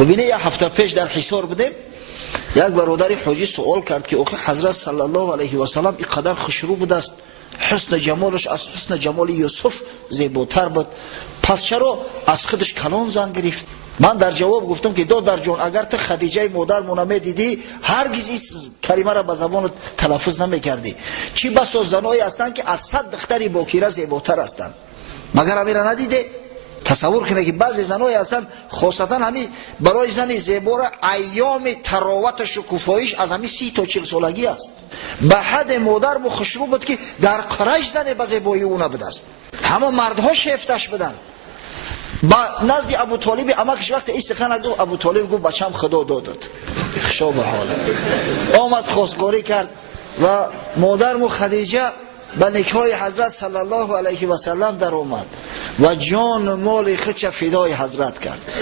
ببینید یک هفته پیش در حصار بودیم، یک برادر حاجی سوال کرد که آخه حضرت صلی الله علیه و سلم اینقدر خوشرو بود است، حسن جمالش از حسن جمال یوسف زیباتر بود، پس چرا از خودش کلام زن گرفت؟ من در جواب گفتم که دادر جان، اگر تو خدیجه مادر منم دیدی هرگز این کلمه را به زبان تلفظ نمیکردی. چی بسا زنایی هستند که از 100 دختری باکیره زیباتر هستند، مگر همین را ندیده؟ تصور کنه که بعضی زنایی هستند خاصتا همین برای زن زیبا را ایام تراوت و شکوفاییش از همین 30 تا 40 سالگی است. به حد مادر مو خوشرو بود که در قرش زن به زیبایی اون بود است، همه مردها شیفتش بدن. با نزد ابو طالب امکش وقت این سخن گفت، ابو طالب گفت بچم خدا دادت، خشا به حاله. آمد خواستگاری کرد و مادر مو خدیجه به نکاح حضرت صلی الله علیه و سلم در آمد و جان و مال خودش فدای حضرت کرد.